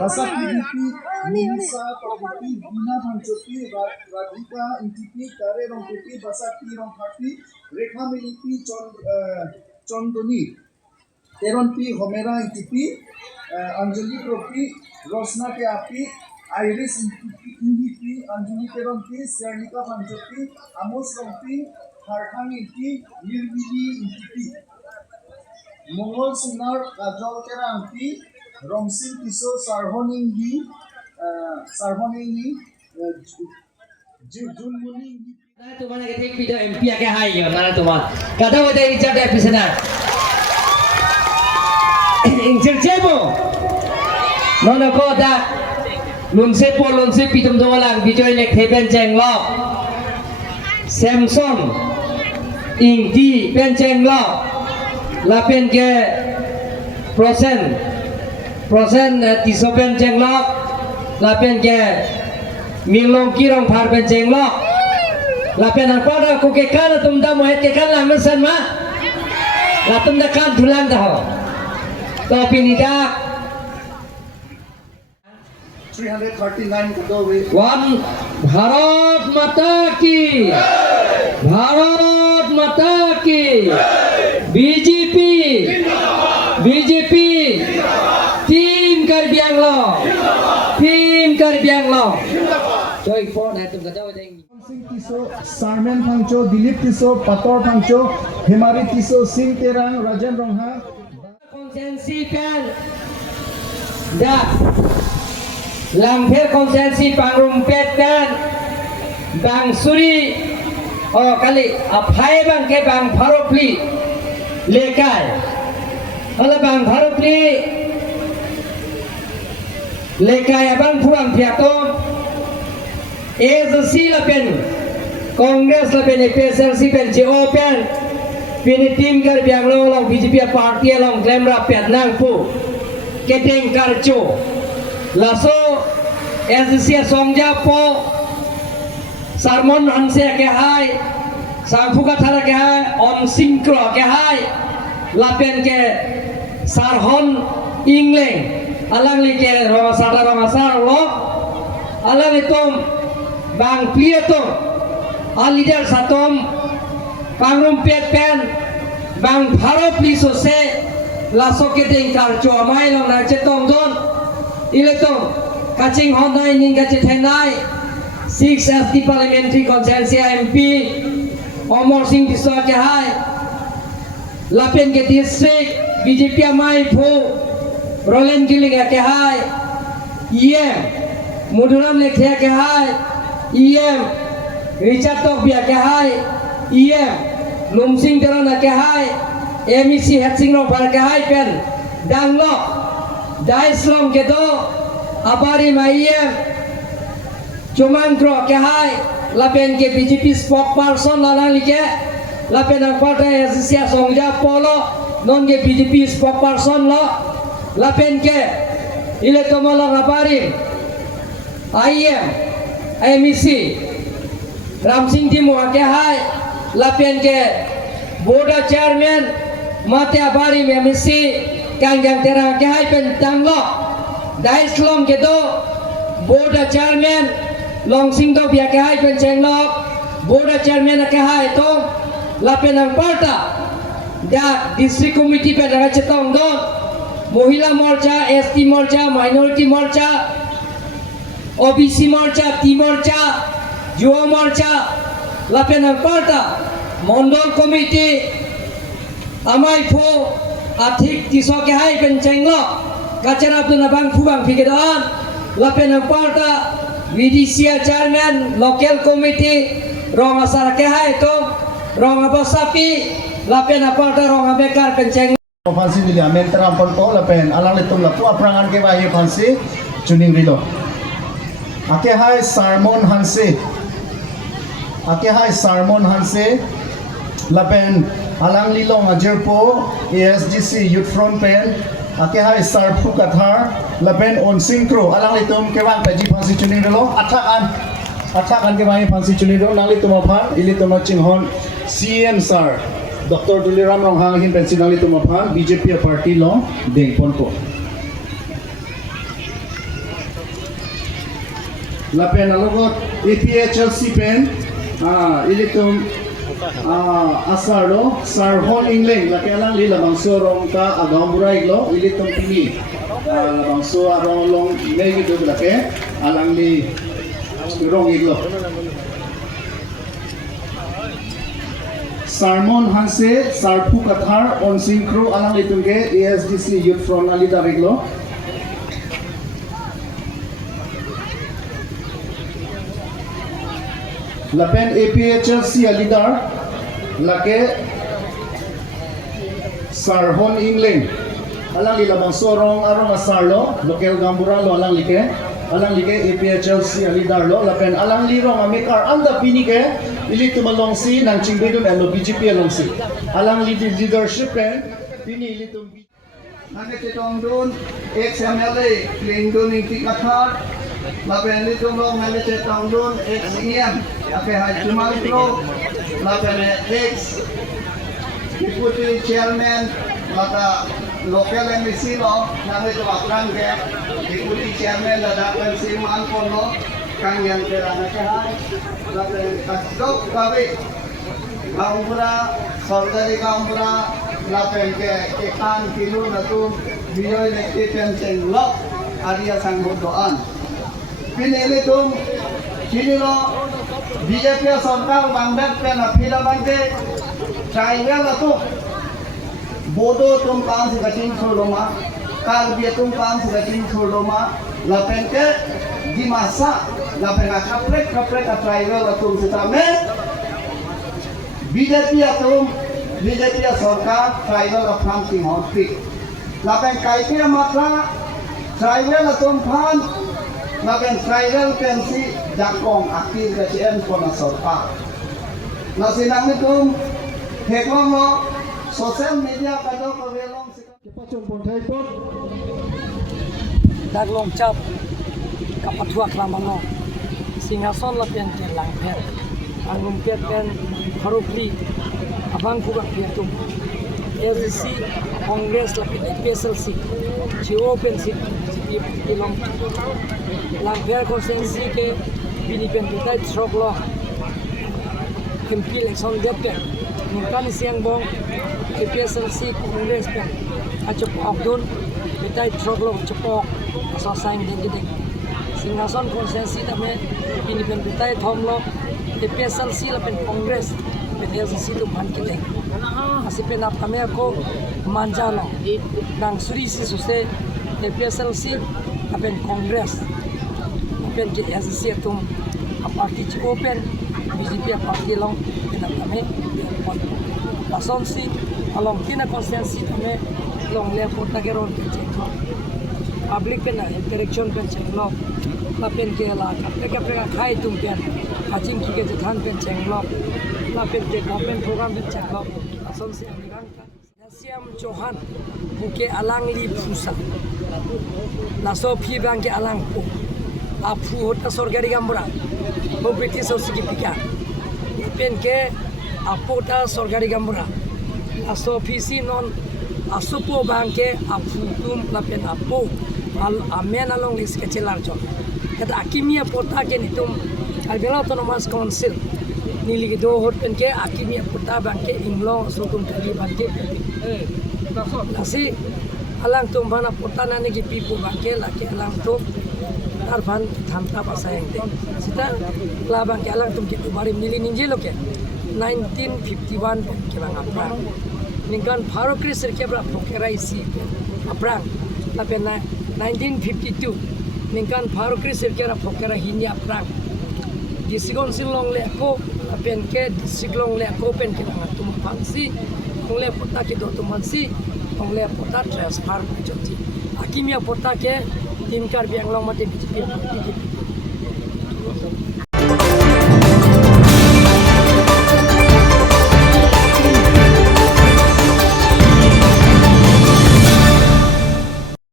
Basaki DP Nisa Topipi Bina Panchopi Radhika NTP Kare Rongkupi Basaki Rongkati Rekha Milipi Chondoni Teron P Homera NTP Anjali Propi Rosna Ke Api Iris NTP Anjali Teron P Sernika Panchopi Amos Rompi Harhang NTP Nirvili NTP Mongol Sunar Kajol Kerampi Romsin Kiso Sarhoningi Junmuningi Nah, tu mana kita video MP ke hai ya mana tu mana. Kata kita ijab dah pisana. Ingcer cebo. Mana kau dah lunse pitum dua lang video ini kepen cenglok. Samsung ingdi pen cenglok. Lapen ke persen tiso pen cenglok. Lapen ke milong kirong par pen cenglok. Lapen ang pada ko ke kana tum da mo het ke kana mesan ma. La tum da kan dulang da ho. To pinida 339 to go with one Bharat Mata ki Bharat Mata ki BJP team kar biang lo Joy for that tum kata wajeng Singh Tiso Sarmen Phangcho Dilip Tiso Pator Phangcho Himari Tiso Singh Terang Rajan Rongha konsensi kan dah Lampir konsensi pangrumpet kan Bang Suri oh kali aphai bang ke bang Bharopli lekai ala bang Bharopli lekai abang puang piatom ASC la pen Congress la pen PSLC pen JO pen pini team kar biang long BJP party long glamra pet nang pu keteng karcho laso ASC songja po sarmon hanse ke hai sangfuka thara ke hai om singkro ke hai la pen ke sarhon ingleng alang li ke romasar lo alang itom bang Prieto al leader satom pangrumpet pen bang Bharopli sose laso keteng karcho amai long na chetong don iletong kaching honai ning kache thenai 6 FT parliamentary constituency MP Omor Singh Biswa ke hai Lapen ke district BJP amai pho Roland Giling ke hai EM Muduram Lekhya ke hai EM Richard Tokbia ke hai EM Lumsing Terona ke hai MEC Hetsing Rong par ke hai pen Danglo Daislong ke do Abari ma EM Chumangkro ke hai Lapen ke BJP spokesperson lalang like Lapen ang parta SCA Songja Polo non ke BJP spokesperson lo Lapen ke ile tomolong abari IM MEC Ramsing Timu ke hai Lapen ke board chairman mate abari MEC Kangjang Terang ke hai pen tanglo Daislong ke do board chairman Long Sing do bia ke hai pen chenglok board chairman ke hai to Lapen ang parta da district committee pe daga chetong don Mohila Morcha ST Morcha Minority Morcha OBC Morcha T Morcha Yuva Morcha Lapen ang parta Mondol Committee amai pho athik tiso ke hai pen chenglok kachara tu nabang phubang phigedon Lapen ang parta VDCA chairman local committee rong asar ke hai to rong abasapi Lapen ang parta rong abekar pen chenglok Fansi dili amen teram pon ko lapen alang letung lapu aprangan ke bayi fansi tuning rilo ake hai Sarmon Hanse lapen alang lilong ajerpo ASGC Youth Front pen ake hai Sarphu Kathar lapen on Singkro alang litum ke bang peji fansi tuning rilo athakan ke bayi fansi tuning rilo nang litum aphan ilitum chinghon CM sir Dr. Duliram Ronghang hin pensinali tumaphan BJP party long deng pon ko lapen alogot APHLC pen ilitum asaro sarhon ingleng laki alang li labang sorong ka agam burai glo ilitum pini labang so arong long negi do laki alang li rong iglo Sarmon Hanse Sarpu Kathar on Synchro alang litum ke ASDC Youth Front ali dariglo Lapen APHLC alidar lake Sarhon Ingling alang ilabang sorong arong asarlo local gambura lo alang like APHLC alidar lo lapen alang lirong amikar anda pinike ili tumalong si nang chingbidun elo BGP along si alang leadership pen pini ili tum Nagkitong doon, ex-MLA, Lindon yung Tikathar, lapen litong long nagkitong doon, ex-EM, Ake Hajimantro, lapen ex-Deputy Chairman, maka local MBC lo, nangito akran ke, Deputy Chairman, ladapan si Manpon lo, kang yang kira nakahay, lapen kasdok kawit, Kaumpura, Saudari Kaumpura, lapen ke kekan kilo natu biyoy nektipen tenglok Arya Sangbodoan. Pinili tum kinilo BJP सरकार बांग्लादेश पे नफीला बनके चाइना नतु बोडो तुम काम से गचिन छोड़ोमा कार्बिया तुम काम से गचिन छोड़ोमा लापेन के दिमासा लापेन कपड़े कपड़े का ट्राइबल तुम से तामे BJP सरकार ट्राइबल अफाम की होती लापेन काइके मात्रा ट्राइबल तुम फान lapen tribal pensi jakong aktif kecien kona sorpa. Nasinang itum heklong lo sosial media kadang kawelong Kepacong Pontai Port daglong cap kapatuak lamano singason lapian ke langpet angum pet pen harupli abang kuga pietum SDC Congress lapian PSLC GO pensi ilong langpet konsensi ke binipen kita troklo MP election depte ningkan siang bong PSLC Congress pen acap abdun kita troklo cepok asal saing deg singason konsensi tame binipen kita thomlo PSLC lapen Congress PSLC tu ban kita asih penap kami aku manjalo nang suri si suse PSLC lapen Congress lapen PSLC tu parti open BJP parti long penap kami pason si along kina konsensi kami long le porta geron public pen interaction pen chenglo la pen ke la kapre khai tum pen aching ki ke than pen chenglo la pen ke government program pen chenglo ason se amigang Nasiam Johan buke alang li pusa la so phi bang ke alang pu apu hota sorgari gambura mo british osiki pika pen ke apota sorgari gambura la so phi si non asupo bangke aputum lapen apo al amen along lis kechelar jo kata akimia pota ke nitum albela autonomous council nili ke do hot pen ke akimia pota bangke inglo sotum tali bangke nasi alang tum bana pota nani ki pipu bangke laki alang tum arban thamta pasayang de sita la bangke alang tum ki bari mili ninje loke 1951 ke bang apra ningkan Farokri Sirkebra Pokerai si aprang lapen 1952 ningkan Farokri Sirkebra Pokera hini aprang disigon silong le ko lapen ke disiglong le ko pen ke ngatum pansi ongle pota ke do tumansi ongle pota transfer joti akimia pota ke timkar bianglong mate BJP